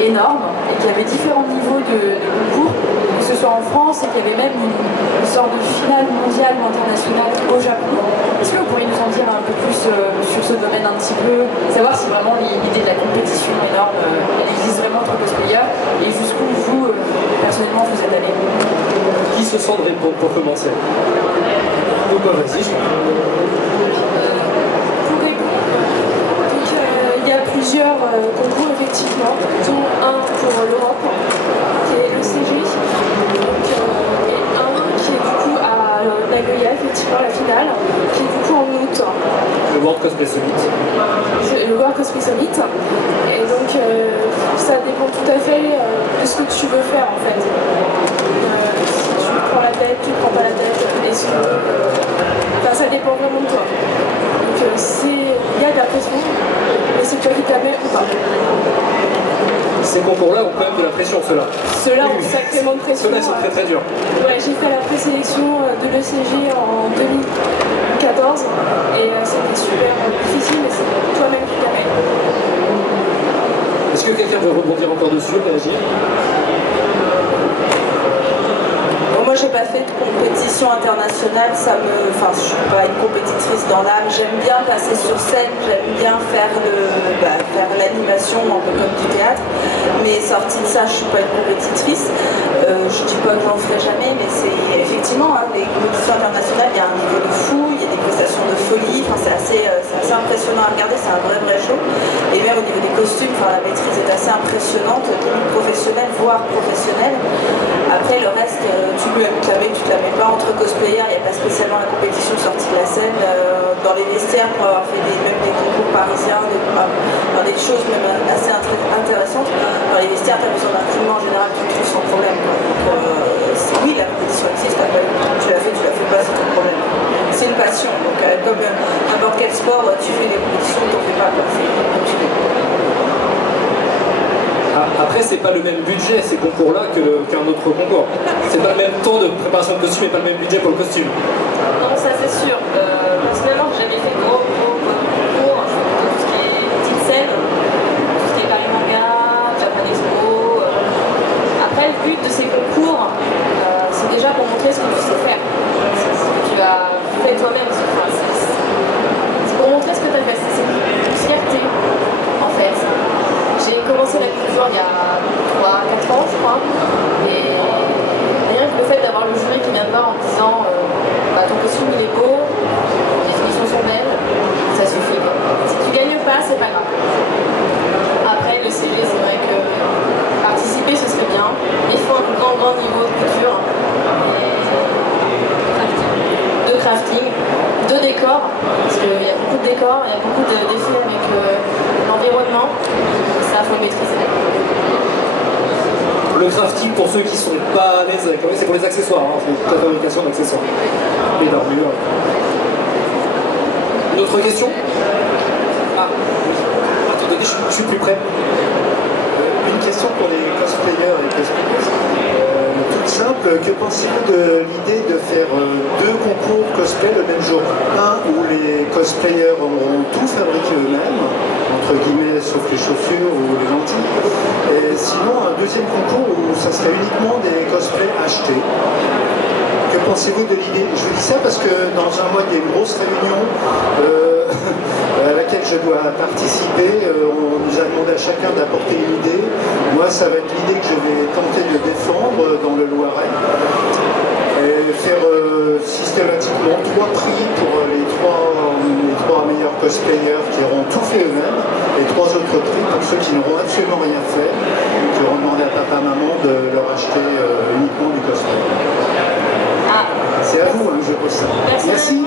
énorme et qu'il y avait différents niveaux de concours, que ce soit en France et qu'il y avait même une sorte de finale mondiale ou internationale au Japon. Est-ce que vous pourriez nous en dire un peu plus sur ce domaine un petit peu, savoir si vraiment l'idée de la compétition énorme, elle existe vraiment entre cosplayers et jusqu'où vous, personnellement, vous êtes allé? Qui se sent de répondre pour commencer? Ou pas, vas-y. Il y a plusieurs concours effectivement, dont un pour l'Europe, qui est le CG, et un qui est du coup à Nagoya, effectivement la finale, qui est du coup en août. Le World Cosplay Summit. Le World Cosplay Summit. Et donc ça dépend tout à fait de ce que tu veux faire en fait. Si tu prends la tête, tu prends pas la tête, est-ce que. Enfin, ça dépend vraiment de toi. Donc il y a de la pression, mais c'est toi qui te la mets ou pas. Ces concours-là ont quand même de la pression, ceux-là. Ceux-là ont sacrément de pression. Ceux-là, ils sont très très durs. Ouais, j'ai fait la présélection de l'ECG en 2014 et c'était super difficile, mais c'est toi-même qui la mets. Est-ce que quelqu'un veut rebondir encore dessus, réagir? Moi, j'ai pas fait de compétition internationale, enfin, je suis pas une compétitrice dans l'âme. J'aime bien passer sur scène, j'aime bien faire l'animation, un peu comme du théâtre. Mais sorti de ça, je suis pas une compétitrice. Je dis pas que j'en ferai jamais, mais c'est effectivement les compétitions internationales, il y a un niveau de fou, il y a des prestations de folie. Enfin, c'est assez impressionnant à regarder, c'est un vrai show. Et même au niveau des costumes, enfin, la maîtrise est assez impressionnante, professionnelle, voire professionnelle. Après, le reste, tu te la mets pas entre cosplayers, il n'y a pas spécialement la compétition sortie de la scène. Dans les vestiaires, pour avoir fait même des concours parisiens, dans des choses même assez intéressantes, dans les vestiaires, tu as besoin d'un coup de main en général, tu le trouves sans problème. Donc, oui, la compétition existe, tu l'as fait pas, c'est ton problème. C'est une passion, donc comme n'importe quel sport, tu fais des compétitions, tu n'en fais pas. Après, c'est pas le même budget ces concours-là qu'un autre concours. C'est pas le même temps de préparation de costume et pas le même budget pour le costume. Non, ça c'est sûr. Personnellement, j'ai jamais fait de gros concours, tout ce qui est petite scène, tout ce qui est Paris Manga, Japan Expo. Après, le but de ces concours, c'est déjà pour montrer ce que tu sais faire. C'est ce que tu as fait toi-même. C'est pour montrer ce que tu as fait. C'est une fierté, en fait. J'ai commencé la culture il y a 3-4 ans, je crois. Et rien que le fait d'avoir le jury qui vient me voir en me disant ton costume il est beau, les finitions sont belles, ça suffit. Si tu gagnes pas, c'est pas grave. Après, le CG, c'est vrai que participer ce serait bien. Il faut un grand niveau de culture. De crafting, de décor, parce qu'il y a beaucoup de décors, il y a beaucoup de défis avec l'environnement. Ça, faut le maîtriser. Le crafting, pour ceux qui ne sont pas à l'aise avec c'est pour les accessoires, c'est la fabrication d'accessoires. Et d'armure. Une autre question? Attendez, je suis plus près. Une question pour les cosplayers et cosplayers. Toute simple, que pensez-vous de l'idée de faire deux concours cosplay le même jour? Un où les cosplayers auront tout fabriqué eux-mêmes, entre guillemets, sauf les chaussures ou les lentilles. Et sinon, un deuxième concours où ça serait uniquement des cosplays achetés. Que pensez-vous de l'idée? Je vous dis ça parce que dans un mois, il y a une grosse réunion à laquelle je dois participer. On nous a demandé à chacun d'apporter une idée. Moi, ça va être l'idée que je vais tenter de défendre dans le Loiret. Et faire systématiquement 3 prix pour les trois meilleurs cosplayers qui auront tout fait eux-mêmes, et 3 autres prix pour ceux qui n'auront absolument rien fait, qui auront demandé à papa maman de leur acheter uniquement du cosplay. C'est à vous que je pose ça. Merci.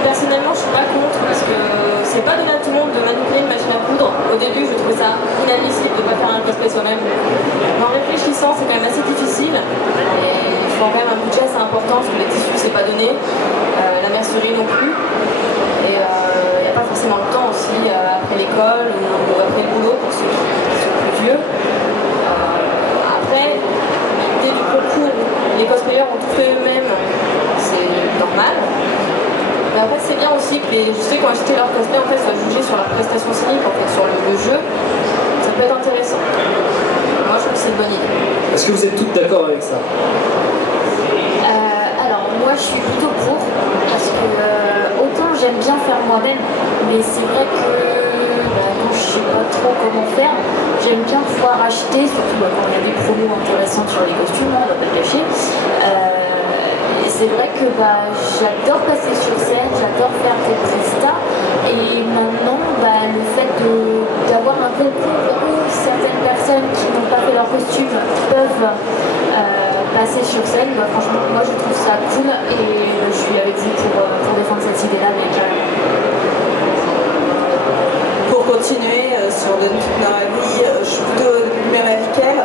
Personnellement, je suis pas contre parce que c'est pas donné à tout le monde de manipuler une machine à coudre. Au début, je trouvais ça inadmissible de ne pas faire un cosplay soi-même. Mais en réfléchissant, c'est quand même assez difficile. Et il faut quand même un budget assez important parce que les tissus, c'est pas donné. La mercerie non plus. Et il n'y a pas forcément le temps aussi après l'école ou après le boulot pour ceux qui sont plus vieux. Après, l'idée du concours, les cosplayers ont tout fait eux-mêmes, c'est normal. Mais après, c'est bien aussi que je sais quand acheter leur cosplay, en fait, ça va juger sur leur prestation scénique, en fait, sur le jeu. Ça peut être intéressant. une bonne idée. Est-ce que vous êtes toutes d'accord avec ça? Alors moi je suis plutôt pour parce que autant j'aime bien faire moi-même, mais c'est vrai que quand je sais pas trop comment faire, j'aime bien pouvoir acheter, surtout quand il y a des promos intéressantes sur les costumes, on va pas le cacher. Et c'est vrai que j'adore passer sur scène, j'adore faire des prestats, et maintenant le fait d'avoir un concours où certaines personnes qui n'ont pas fait leur costume peuvent passer sur scène, franchement moi je trouve ça cool et je suis avec vous pour défendre cette idée-là, mais carrément. Pour continuer sur le dans la vie, je suis plutôt du même avis qu'elle.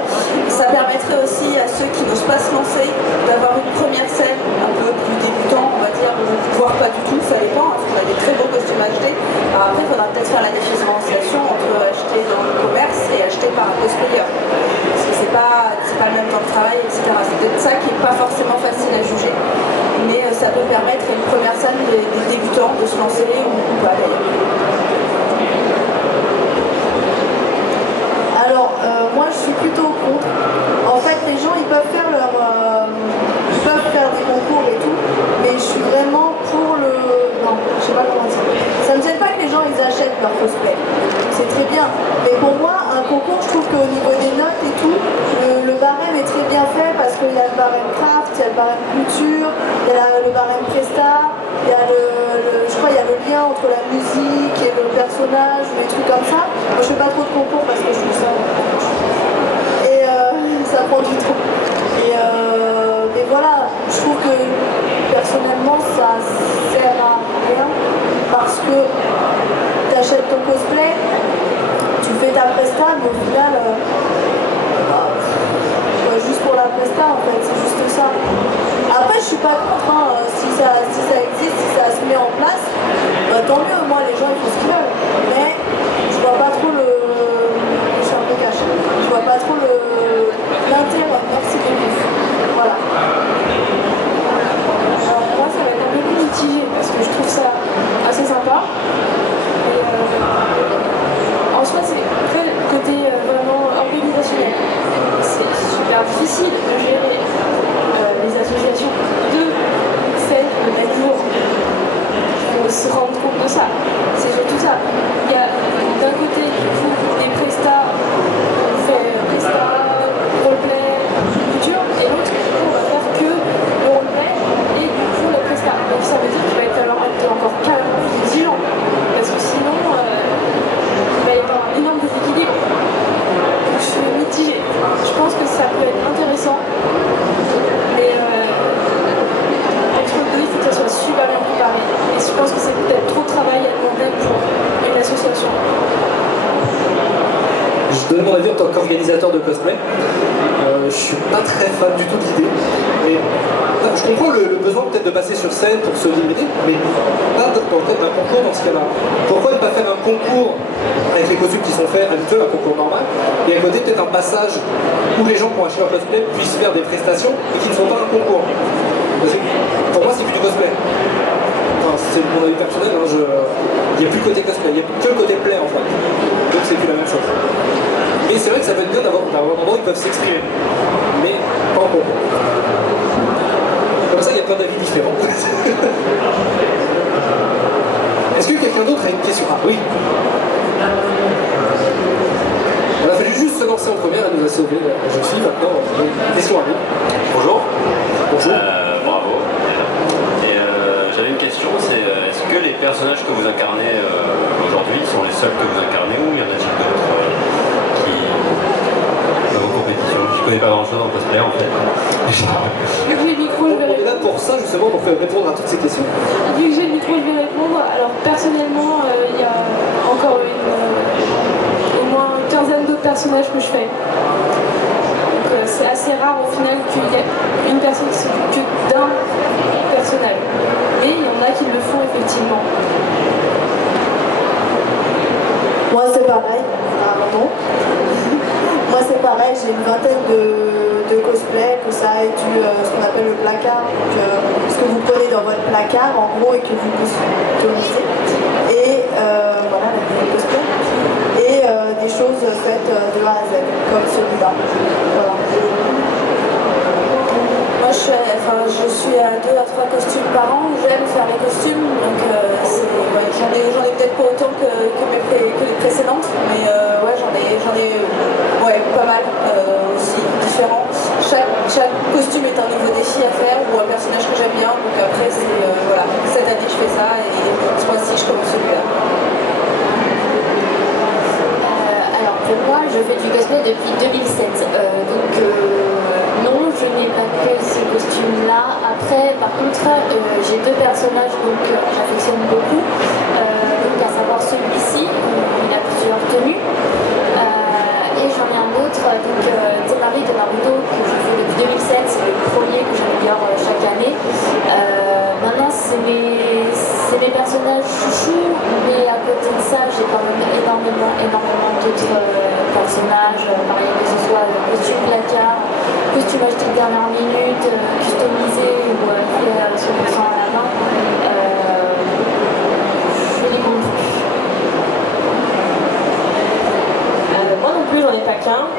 Ça permettrait aussi à ceux qui n'osent pas se lancer d'avoir une première scène un peu plus débutant, on va dire, voire pas du tout, ça dépend, parce qu'on a des très beaux costumes à acheter. Alors après, il faudra peut-être faire la différenciation entre acheter dans le commerce et acheter par un cosplayer. Parce que c'est pas le même temps de travail, etc. C'est peut-être ça qui n'est pas forcément facile à juger, mais ça peut permettre à une première scène des débutants de se lancer ou pas d'ailleurs. Alors, moi je suis plutôt contre. En fait, les gens ils peuvent faire des concours et tout, mais je suis vraiment pour le. Non, je sais pas comment dire. Ça me gêne pas que les gens ils achètent leur cosplay. C'est très bien. Mais pour moi, un concours, je trouve qu'au niveau des notes et tout, le barème est très bien fait parce qu'il y a le barème craft, il y a le barème couture, il y a le barème presta, il y a je crois il y a le lien entre la musique et le personnage, des trucs comme ça. Moi je fais pas trop de concours parce que je trouve ça. Et ça prend du temps. Mais voilà, je trouve que personnellement ça sert à rien parce que tu achètes ton cosplay, tu fais ta presta, mais au final, juste pour la presta en fait, c'est juste ça. Après, je suis pas contre, hein, si ça existe, si ça se met en place, tant mieux, moi les gens ils font ce qu'ils veulent. Mais je vois pas trop je suis un peu caché, je vois pas trop l'intérêt, merci beaucoup. Voilà. Moi, ça va être un peu plus mitigé parce que je trouve ça assez sympa. Et en soi, c'est après le côté vraiment organisationnel. C'est super difficile de gérer les associations de scènes de même jour. Il faut se rendre compte de ça. C'est surtout ça. Il y a d'un côté des prestats, on fait prestats, roleplay, couture, et l'autre, on va faire que le roleplay et du coup la presta. Donc ça veut dire qu'il va être alors encore carrément plus exigeant. Parce que sinon, il va y avoir un énorme déséquilibre. Donc je suis mitigée. Je pense que ça peut être intéressant, mais entre deux, il faut que ça soit super bien préparé. Et je pense que c'est peut-être trop de travail à demander pour une association. Je donne mon avis en tant qu'organisateur de cosplay. Je suis pas très fan du tout de l'idée. Mais je comprends le besoin peut-être de passer sur scène pour se limiter, mais pas dans le cadre d'un concours dans ce cas-là. Pourquoi ne pas faire un concours avec les costumes qui sont faits habituels, un concours normal, et à côté peut-être un passage où les gens qui ont acheté leur cosplay puissent faire des prestations et qui ne sont pas un concours. Parce que pour moi c'est plus du cosplay. Enfin, c'est mon avis personnel, hein, il n'y a plus le côté cosplay, il n'y a que le côté play en fait. Donc c'est plus la même chose. Mais c'est vrai que ça peut être bien d'avoir un endroit où ils peuvent s'exprimer. Mais pas en concours. Comme ça, il y a plein d'avis différents. Est-ce que quelqu'un d'autre a une question? Ah oui. Elle a fallu juste se lancer en première, elle nous a sauvé la jeune fille. Maintenant, question à vous. Bonjour. Bonjour. Bravo. Et j'avais une question, c'est est-ce que les personnages que vous incarnez aujourd'hui sont les seuls que vous incarnez ou y en a-t-il d'autres qui vos compétitions? Je connais pas grand-chose en cosplay en fait. Vu que j'ai le micro, je vais On est répondre. là pour ça, justement, pour répondre à toutes ces questions. Vu que j'ai le micro, je vais répondre. Alors personnellement, il y a encore au moins une quinzaine d'autres personnages que je fais. Donc c'est assez rare au final qu'il y ait une personne qui s'occupe que d'un personnage. Mais il y en a qui le font effectivement. Moi c'est pareil. Pardon. Moi c'est pareil, j'ai une vingtaine de cosplays, que ça aille du ce qu'on appelle le placard, donc, ce que vous prenez dans votre placard en gros et que vous customisez. Et voilà, les cosplays. Et des choses faites de A à Z, comme celui-là. Voilà. Moi, je suis à 2 à 3 costumes par an. J'aime faire les costumes, donc j'en ai peut-être pas autant que les précédentes, mais ouais, j'en ai pas mal aussi différents. Chaque costume est un nouveau défi à faire ou un personnage que j'aime bien. Donc après, voilà, cette année je fais ça et ce mois-ci je commence celui-là. Alors pour moi, je fais du cosplay depuis 2007. Non, je n'ai pas que ces costumes-là. Après, par contre, j'ai 2 personnages donc j'affectionne beaucoup. Donc à savoir celui-ci, il a plusieurs tenues. Et j'en ai un autre, donc Temari de Naruto, que je fais depuis 2007. C'est le premier que j'améliore chaque année. Maintenant, c'est mes personnages chouchous, mais à côté de ça, j'ai quand même énormément d'autres personnages, pareil que ce soit costume placard, costume acheté de dernière minute, customisé ou fait à 100% à la main. Je les compte plus. Moi non plus, j'en ai pas qu'un. À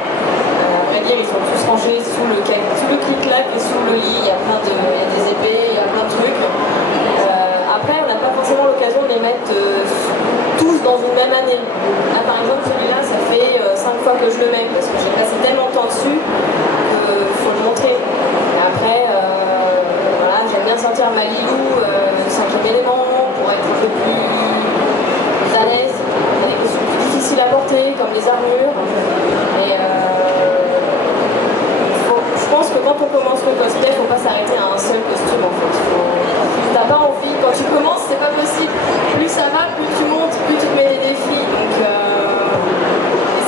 vrai dire, ils sont tous rangés sous le clic-clac et sous le lit. Il y a des épées, il y a plein de trucs. Après, on n'a pas forcément l'occasion de les mettre tous dans une même année. Là, par exemple, celui-là, ça fait 5 fois que je le mets parce que j'ai passé tellement de temps dessus qu'il faut le montrer. Et après, voilà, j'aime bien sortir ma Lilou, 5e élément, pour être un peu plus à l'aise. Il y a des costumes plus difficiles à porter, comme les armures. Et je pense que quand on commence le cosplay, il ne faut pas s'arrêter à un seul costume en fait. T'as pas envie, quand tu commences, c'est pas possible. Plus ça va, plus tu montes, plus tu te mets des défis. Donc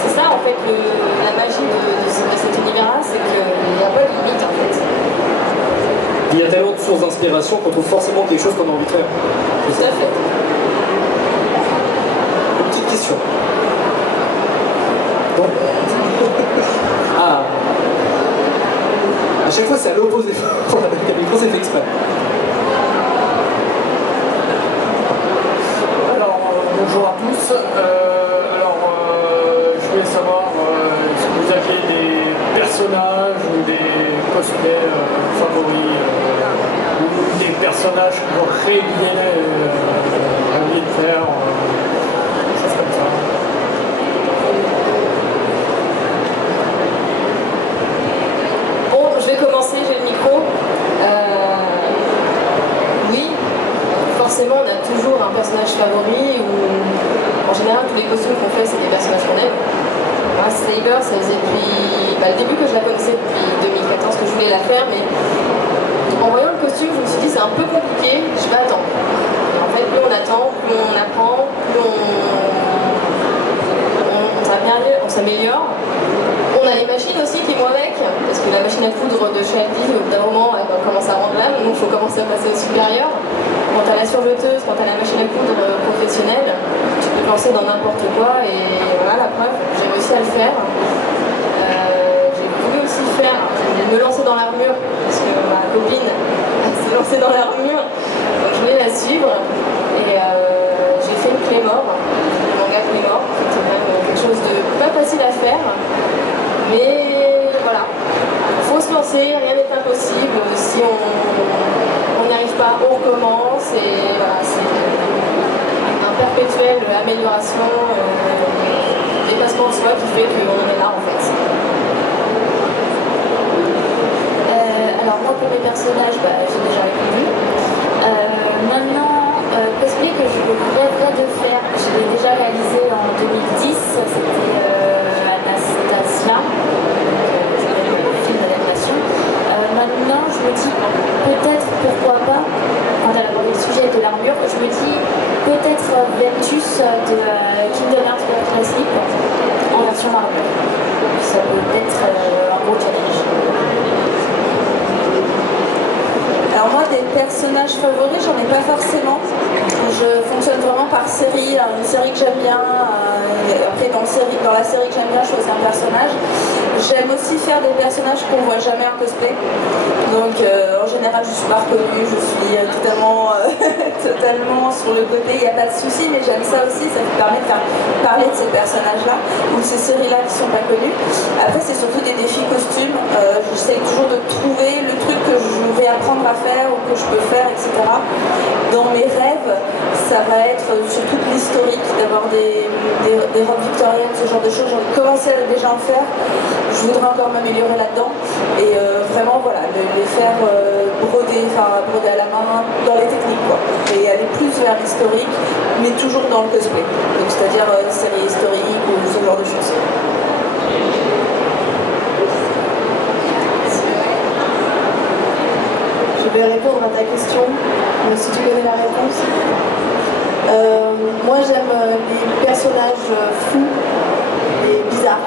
c'est ça en fait la magie de cet univers-là, c'est qu'il n'y a pas de limite en fait. Il y a tellement de sources d'inspiration qu'on trouve forcément quelque chose qu'on a envie de faire. Tout à fait. Une petite question. Bon. Ah. À chaque fois, c'est à l'opposé. Pour la micro, c'est fait exprès. Bonjour à tous. Je voulais savoir si vous aviez des personnages ou des cosplays favoris ou des personnages que vous rêviez de faire, des choses comme ça. Bon, je vais commencer, j'ai le micro. Oui, forcément, on a toujours un personnage favori ou en général, tous les costumes qu'on fait, c'est des personnages qu'on aime. Moi, Saber, ça faisait depuis le début que je la connaissais, depuis 2014, que je voulais la faire, mais en voyant le costume, je me suis dit c'est un peu compliqué, je vais attendre. Et en fait, plus on attend, plus on apprend, plus on s'améliore. On a les machines aussi qui vont avec, parce que la machine à coudre de chez Aldi, au bout d'un moment, elle commence à rendre l'âme, donc il faut commencer à passer au supérieur. Quand tu as la surjeteuse, quand tu as la machine à coudre professionnelle, tu peux te lancer dans n'importe quoi, et voilà la preuve, j'ai réussi à le faire. J'ai voulu aussi me lancer dans l'armure, parce que ma copine s'est lancée dans l'armure, donc je voulais la suivre, et j'ai fait une Claymore, le manga Claymore, c'était même quelque chose de pas facile à faire, mais voilà, il faut se lancer, rien n'est impossible, si on n'y arrive pas, on recommence, et voilà, c'est un perpétuel amélioration, dépassement de soi qui fait qu'on est là en fait. Alors moi pour mes personnages, j'ai déjà répondu. Maintenant, cosplay que je rêverais de faire, je l'ai déjà réalisé en 2010, c'était Anastasia, le film d'adaptation. Maintenant je me dis peut-être, pourquoi pas, quand elle a abordé le sujet de l'armure, je me dis peut-être Ventus de Kingdom Hearts Classic en version armure. Ça peut être un gros challenge. Alors moi, des personnages favoris, j'en ai pas forcément. Je fonctionne vraiment par série, une série que j'aime bien. Après, dans la série que j'aime bien, je choisis un personnage. J'aime aussi faire des personnages qu'on voit jamais en cosplay. Donc en général je suis pas reconnue, je suis totalement, totalement sur le côté, il n'y a pas de souci, mais j'aime ça aussi, ça me permet de faire parler de ces personnages-là, ou ces séries-là qui sont pas connues. Après c'est surtout des défis costumes, j'essaie toujours de trouver le truc que je vais apprendre à faire ou que je peux faire, etc. Dans mes rêves, ça va être surtout de l'historique, d'avoir des robes victoriennes, ce genre de choses. J'ai commencé déjà à en faire, je voudrais encore m'améliorer là-dedans. Et vraiment, voilà, les faire broder à la main, dans les techniques, quoi. Et aller plus vers l'historique, mais toujours dans le cosplay. Donc, c'est-à-dire série historique ou ce genre de choses. Je vais répondre à ta question, si tu connais la réponse. Moi j'aime les personnages fous et bizarres.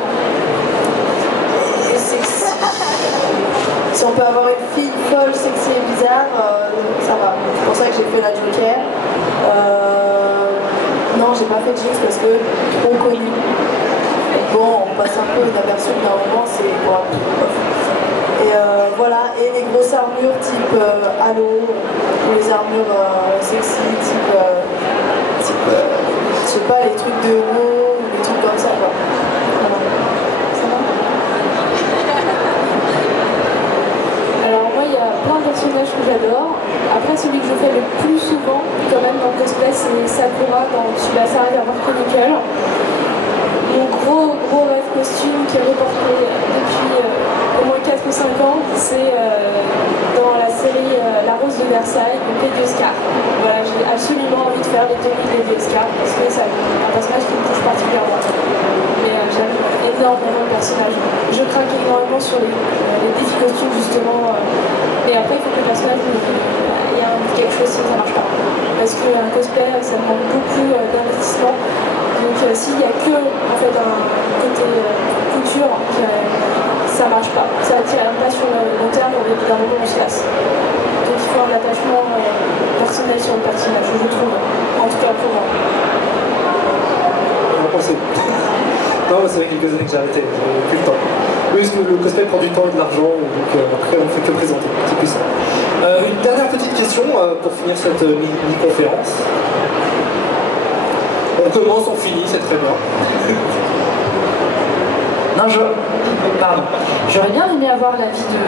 Et si on peut avoir une fille folle, sexy et bizarre, ça va. C'est pour ça que j'ai fait la Joker. Non, j'ai pas fait Jinx parce que trop connu. Bon, on passe un peu inaperçu, mais à un moment c'est quoi. Et voilà, et les grosses armures type Halo, ou les armures sexy type je sais pas, les trucs de haut, ou les trucs comme ça, quoi. Voilà. Ça va? Alors moi, il y a plein de personnages que j'adore. Après, celui que je fais le plus souvent, quand même, dans le cosplay, c'est Sakura dans Tsubasa Reservoir Chronicle. Mon gros rêve costume qui est reporté depuis au moins 4 ou 5 ans, c'est dans la série La Rose de Versailles, donc Lady Oscar. Voilà, j'ai absolument envie de faire les tenues de Lady Oscar parce que c'est un personnage qui me touche particulièrement. Mais j'aime énormément le personnage. Je craque énormément sur les défis costumes justement. Mais après, il faut que le personnage, il y a quelque chose sinon ça marche pas. Parce qu'un cosplay, ça demande beaucoup d'investissement. Donc s'il n'y a que en fait, un côté couture, ça marche pas. Ça attire pas sur le long terme, au bout d'un moment on se lasse. Donc il faut un attachement personnel sur le personnage, je trouve. En tout cas pour moi. On va penser. Non, ça fait quelques années que j'ai arrêté, j'ai plus le temps. Oui, parce que le cosplay prend du temps et de l'argent, donc après on ne fait que présenter, c'est plus ça. Une dernière petite question pour finir cette mini-conférence. On commence, on finit, c'est très bien. Non, pardon. J'aurais bien aimé avoir l'avis de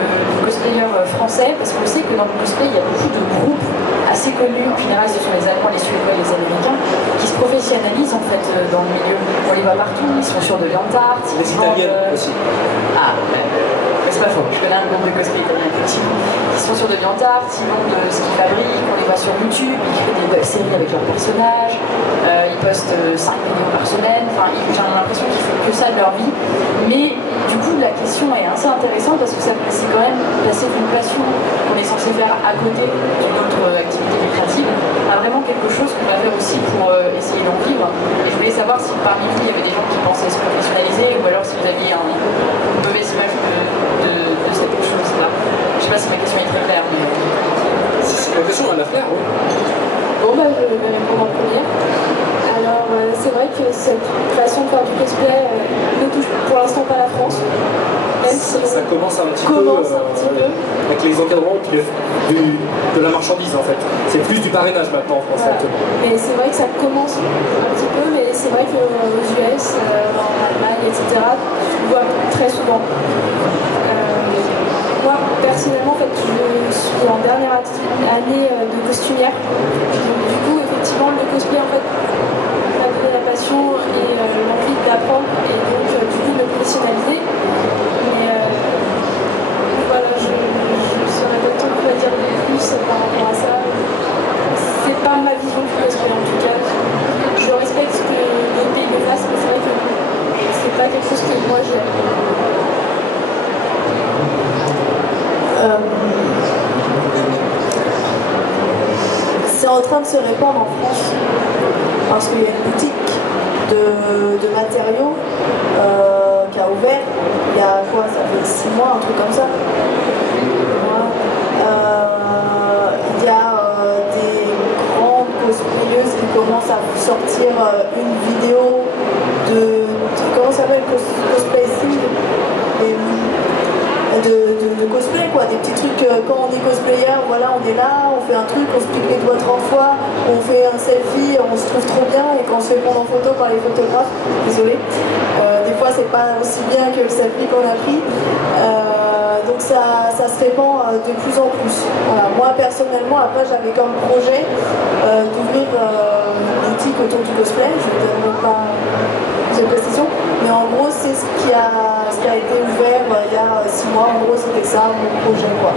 cosplayers français, parce que je sais que dans le cosplay, il y a beaucoup de groupes assez connus, en général ce sont les Allemands, les Suédois, les Américains, qui se professionnalisent en fait dans le milieu. On les voit partout, ils sont sur de l'Antart. Les Italiens aussi. Ah, mais c'est pas faux, je connais un groupe de cosplay italien, effectivement. Ils sont sur de l'Antart, ils vendent ce qu'ils fabriquent, on les voit sur YouTube, ils créent des web-séries avec leurs personnages, ils postent 5 vidéos par semaine, enfin, j'ai l'impression qu'ils font que ça de leur vie. Mais du coup, la question est assez intéressante parce que c'est quand même passer d'une passion qu'on est censé faire à côté d'une autre activité lucrative à vraiment quelque chose qu'on va faire aussi pour essayer d'en vivre. Et je voulais savoir si parmi vous, il y avait des gens qui pensaient se professionnaliser ou alors si vous aviez une mauvaise image de cette chose-là. Je sais pas si ma question est très claire, mais... Si c'est une question à la faire, oui. Bon, bah, je vais répondre en premier. Alors, c'est vrai que cette façon de faire du cosplay ne touche pour l'instant pas la France. Même si Ça commence un petit peu avec les encadrements de la marchandise en fait. C'est plus du parrainage maintenant en France. Voilà. Et c'est vrai que ça commence un petit peu, mais c'est vrai qu'aux US, en Allemagne, etc., tu le vois très souvent. Moi, personnellement, en fait, je suis en dernière année de costumière. Donc, du coup, effectivement, le cosplay, en fait, m'a donné la passion et l'envie d'apprendre et donc, du coup, de me professionnaliser. Mais voilà, je ne saurais pas tant quoi dire de plus par rapport à ça. C'est pas ma vision du cosplay, en tout cas. Je respecte ce que d'autres pays me fassent, mais c'est vrai que c'est pas quelque chose que moi j'aime. C'est en train de se répandre en France parce qu'il y a une boutique de matériaux qui a ouvert il y a quoi, ça fait 6 mois, un truc comme ça. Voilà. Il y a des grandes cosplayeuses qui commencent à sortir une vidéo de comment ça s'appelle, cosplay thing, petits trucs quand on est cosplayer, voilà, on est là, on fait un truc, on se pique les doigts 30 fois, on fait un selfie, on se trouve trop bien, et quand on se fait prendre en photo par les photographes, désolé, des fois c'est pas aussi bien que le selfie qu'on a pris. Donc ça se répand de plus en plus. Voilà. Moi personnellement, après j'avais comme projet d'ouvrir une boutique autour du cosplay. Je ne donnerai pas de précision, mais en gros c'est ce qui a été ouvert il y a 6 mois. En gros c'était ça mon projet, quoi.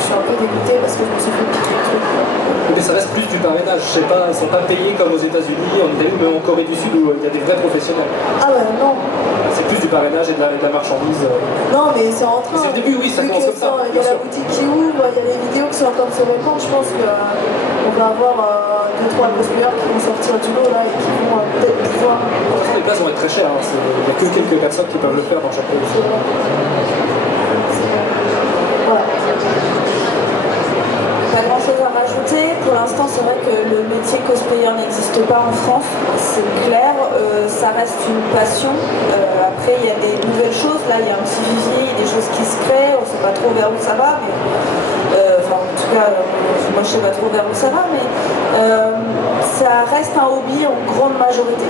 Je suis un peu dégoûtée parce que je me suis fait piquer le truc. Mais ça reste plus du parrainage, je sais pas, ils sont pas payés comme aux États-Unis, en Italie ou même en Corée du Sud où il y a des vrais professionnels. Ah ouais, non. C'est plus du parrainage et de la marchandise. Non, mais c'est en train. C'est le début, oui, ça Vu commence que comme ça. Il y a la boutique qui ouvre, il y a les vidéos qui sont en train de se répandre. Je pense qu'on va avoir 2-3 cosplayers qui vont sortir du lot là et qui vont peut-être pouvoir. De toute façon, les places vont être très chères, hein. Il n'y a que quelques personnes qui peuvent le faire dans chaque pays. Voilà. Pas grand chose à rajouter. Pour l'instant, c'est vrai que le métier cosplayer n'existe pas en France, c'est clair. Ça reste une passion. Après, il y a des nouvelles choses. Là, il y a un petit vivier, des choses qui se créent. On ne sait pas trop vers où ça va. Mais, en tout cas, moi, je ne sais pas trop vers où ça va. Mais ça reste un hobby en grande majorité.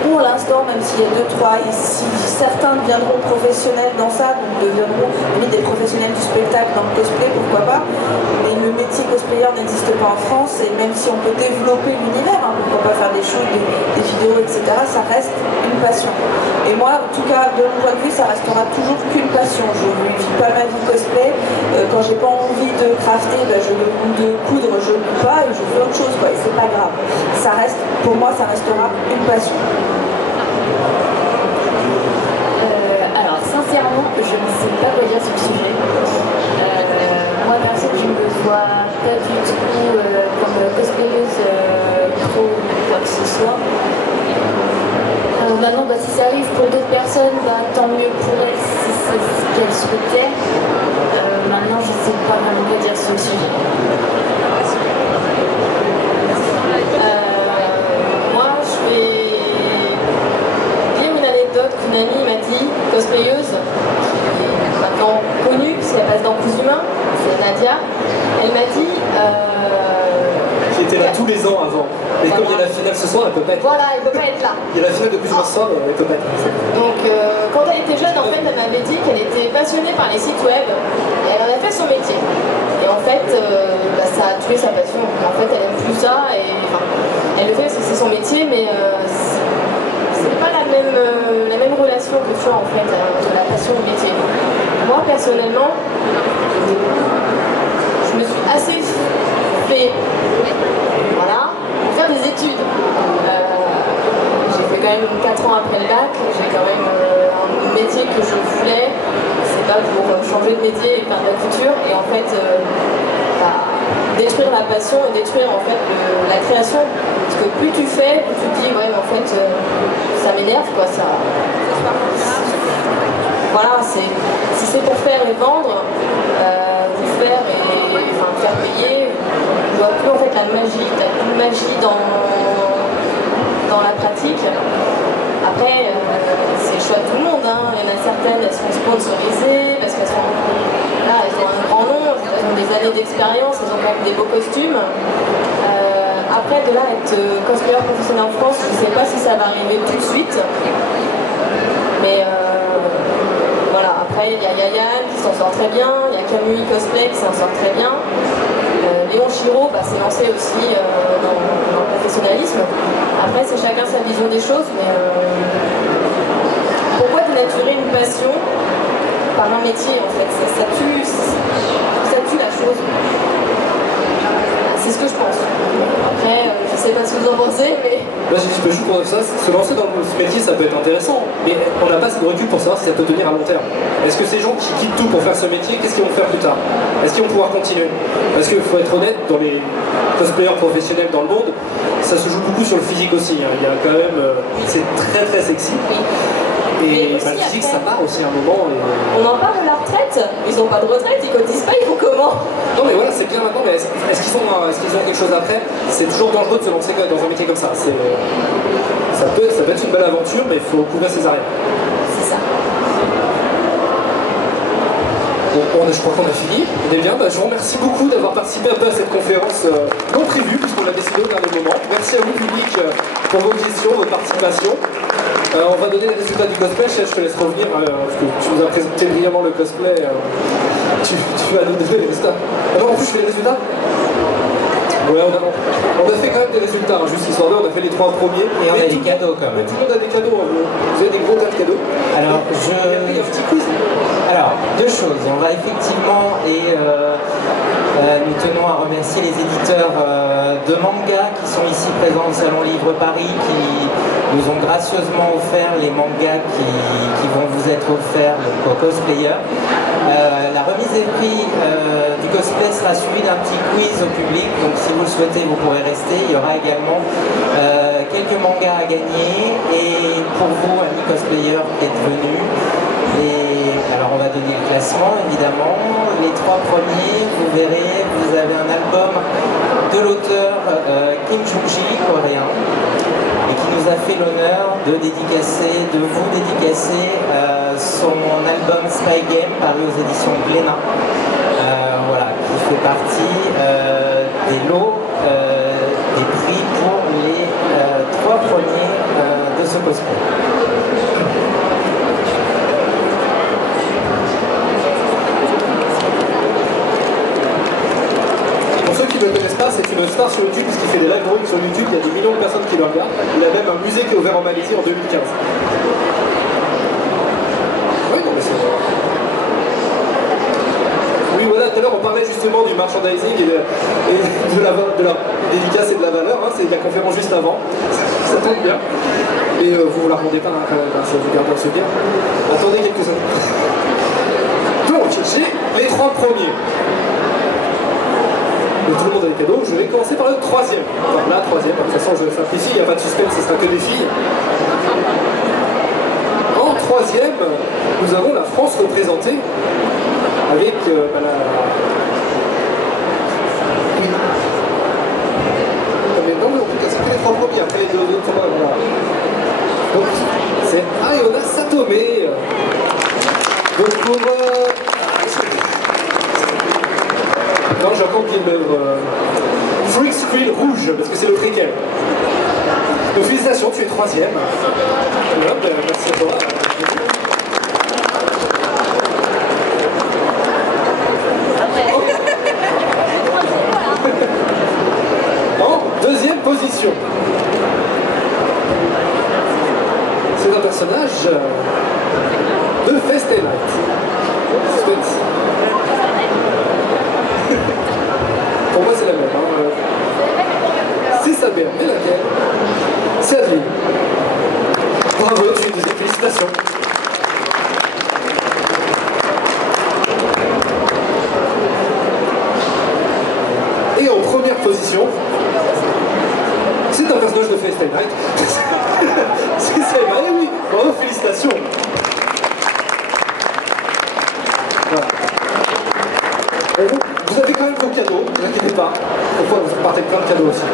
Pour l'instant, même s'il y a 2-3, si certains deviendront professionnels dans ça, donc deviendront des professionnels du spectacle dans le cosplay, pourquoi pas. Mais le métier cosplayer n'existe pas en France, et même si on peut développer l'univers, hein, pourquoi pas faire des shows, des vidéos, etc., ça reste une passion. Et moi, en tout cas, de mon point de vue, ça restera toujours qu'une passion. Je ne vis pas ma vie cosplay. Quand j'ai pas envie de crafter, ou de coudre, je ne couds pas et je fais autre chose, quoi, et c'est pas grave. Ça reste, pour moi, ça restera une passion. Alors sincèrement, je ne sais pas quoi dire sur le sujet. Moi perso, je me vois pas du tout comme cosplayeuse pro ou quoi que ce soit. Maintenant, si ça arrive pour d'autres personnes, tant mieux pour elles si c'est ce qu'elles souhaitaient. Maintenant, je ne sais pas vraiment quoi dire sur le sujet. Moi, je vais dire une anecdote qu'une amie m'a dit, cosplayeuse, qui est maintenant connue puisqu'elle passe dans Plus Humain, c'est Nadia. Elle m'a dit... Qui était là tous les ans avant. Et comme il y a la finale ce soir, elle peut pas être là. Voilà, elle peut pas être là. Il y a la finale de Plus Humain ce soir, elle peut pas être là. Donc, quand elle était jeune, en fait, elle m'avait dit qu'elle était passionnée par les sites web et elle en a fait son métier. Et en fait, ça a tué sa passion. En fait, elle aime plus ça et elle le fait parce que c'est son métier, mais c'est pas la même relation que tu as en fait entre la passion et le métier. Moi, personnellement, je me suis assez fait, voilà, pour faire des études. J'ai fait quand même 4 ans après le bac, j'ai quand même un métier que je voulais, c'est pas pour changer de métier et faire de la couture, et en fait, détruire la passion et détruire en fait la création, parce que plus tu fais, plus tu te dis, ouais, mais en fait, ça m'énerve, quoi, ça... Voilà, si c'est pour faire et vendre, pour faire et faire payer, je vois plus en fait la magie, dans la pratique. Après, c'est le choix de tout le monde, hein. Il y en a certaines, elles seront sponsorisées, parce qu'elles sont là, elles ont un grand nom, elles ont des années d'expérience, elles ont quand même des beaux costumes. Après, de là à être cosplayer professionnel en France, je ne sais pas si ça va arriver tout de suite. Mais voilà, après il y a Yayan qui s'en sort très bien, il y a Camui Cosplay qui s'en sort très bien. Léon Chiro s'est lancé aussi dans le professionnalisme. Après, c'est chacun sa vision des choses, mais pourquoi dénaturer une passion par un métier en fait? Ça tue la chose. C'est ce que je pense. Après, je sais pas ce que vous en pensez, mais... Là, je peux juste pour ça, se lancer dans ce métier, ça peut être intéressant, mais on n'a pas assez de recul pour savoir si ça peut tenir à long terme. Est-ce que ces gens qui quittent tout pour faire ce métier, qu'est-ce qu'ils vont faire plus tard? Est-ce qu'ils vont pouvoir continuer? Parce qu'il faut être honnête, dans les cosplayers professionnels dans le monde, ça se joue beaucoup sur le physique aussi. Hein. Il y a quand même... c'est très très sexy. Et le physique, ça part aussi à un moment. On en parle de la retraite. Ils n'ont pas de retraite, ils cotisent pas, ils font comment? Non mais voilà, c'est bien maintenant, mais est-ce qu'ils ont quelque chose après? C'est toujours dangereux de se lancer dans un métier comme ça. Ça peut être une belle aventure, mais il faut couvrir ses arrières. C'est ça. Je crois qu'on a fini. Eh bien, je vous remercie beaucoup d'avoir participé un peu à cette conférence non prévue, puisqu'on l'a décidé au dernier moment. Merci à vous, public, pour vos questions, votre participation. On va donner les résultats du cosplay. Je te laisse revenir, parce que tu nous as présenté brillamment le cosplay. Tu vas nous donner les résultats. Ah non, en plus, je fais les résultats. Ouais, on a fait quand même des résultats, hein, juste histoire d'eux, on a fait les 3 premiers. Et on a des cadeaux quand même. Tout le monde a des cadeaux, hein. Vous avez des gros tas de cadeaux. Alors, il y a un petit quiz. Alors, 2 choses. On va effectivement, nous tenons à remercier les éditeurs de manga qui sont ici présents au Salon Livre Paris, qui nous ont gracieusement offert les mangas qui vont vous être offerts aux cosplayers. La remise des prix du cosplay sera suivie d'un petit quiz au public, donc si vous le souhaitez, vous pourrez rester. Il y aura également quelques mangas à gagner, et pour vous, amis cosplayers, êtes venus. Et alors on va donner le classement évidemment. Les 3 premiers, vous verrez, vous avez un album de l'auteur Kim Jung-ji, coréen, et qui nous a fait l'honneur de vous dédicacer son album Spy Game paru aux éditions Glénat, voilà, qui fait partie des lots des prix pour les 3 premiers de ce cosplay. Pour ceux qui ne le connaissent pas, c'est une star sur YouTube, puisqu'il fait des live drawings sur YouTube, il y a des millions de personnes qui le regardent. Il a même un musée qui est ouvert en Malaisie en 2015. Oui, non mais c'est... Oui, voilà, tout à l'heure on parlait justement du merchandising et de la dédicace et de la valeur, hein, c'est la conférence juste avant, ça tombe bien. Et vous la rendez pas, hein, quand même, si vous gardez un souvenir. Attendez quelques secondes. Donc, j'ai les 3 premiers. Donc, tout le monde a des cadeaux, je vais commencer par le 3e. Enfin, la 3e, de toute façon je simplifie, ici, il n'y a pas de suspense, ce sera que des filles. En 3e, nous avons la France représentée avec la... Non mais en tout cas c'est que les 3 premiers, après les 2 autres, voilà. Donc c'est Ayona Satome. Donc pour... Non, j'ai encore oublié le Freak Screen rouge, parce que c'est le préquel. Donc félicitations, tu es 3e. Merci à toi. En 2e position, c'est un personnage de Fest & Night. Pour moi c'est la même. Hein. C'est sa mère, mais laquelle? C'est Adeline. Bravo, tu es 2e, félicitations. Et en 1re position, c'est un personnage de Fest & Night. C'est vrai, oui. Bravo, félicitations. Voilà. Vous avez quand même vos cadeaux, ne vous inquiétez pas. Pourquoi vous partez de plein de cadeaux aussi.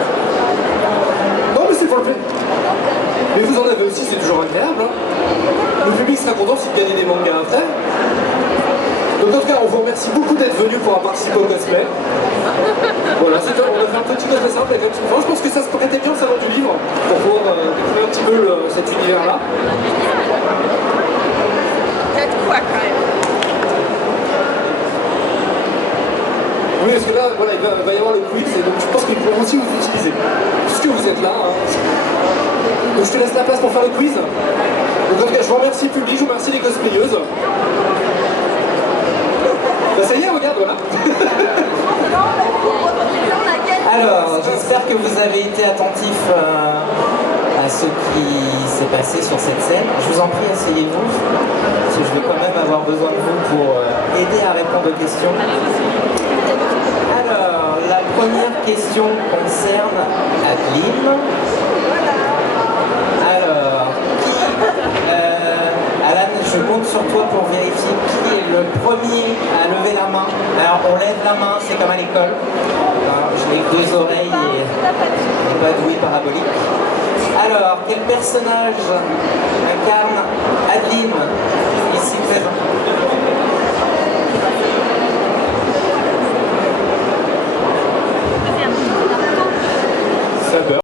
Non mais c'est pour le plaisir. Mais vous en avez aussi, c'est toujours agréable. Hein. Le public sera content si vous gagnez des mangas après. Donc en tout cas, on vous remercie beaucoup d'être venus pour participer au cosplay. Voilà, on a fait un petit cosplay simple avec un petit conférence. Je pense que ça se prêtait bien au salon du livre pour pouvoir découvrir un petit peu cet univers-là. Peut-être quoi quand même. Oui, parce que là, voilà, il va y avoir le quiz, et donc je pense qu'ils pourront aussi vous utiliser. Puisque vous êtes là, hein. Donc je te laisse la place pour faire le quiz. Donc en tout cas, je vous remercie le public, je vous remercie les cosplayeuses. Bah ça y est, regarde, voilà. Alors, j'espère que vous avez été attentifs à ce qui s'est passé sur cette scène. Je vous en prie, asseyez-vous, parce que je vais quand même avoir besoin de vous pour aider à répondre aux questions. Alors, la première question concerne Adeline. Alors, Alan, je compte sur toi pour vérifier qui est le premier à lever la main. Alors, on lève la main, c'est comme à l'école. Je n'ai que 2 oreilles et pas d'ouïe parabolique. Alors, quel personnage incarne Adeline, ici présent?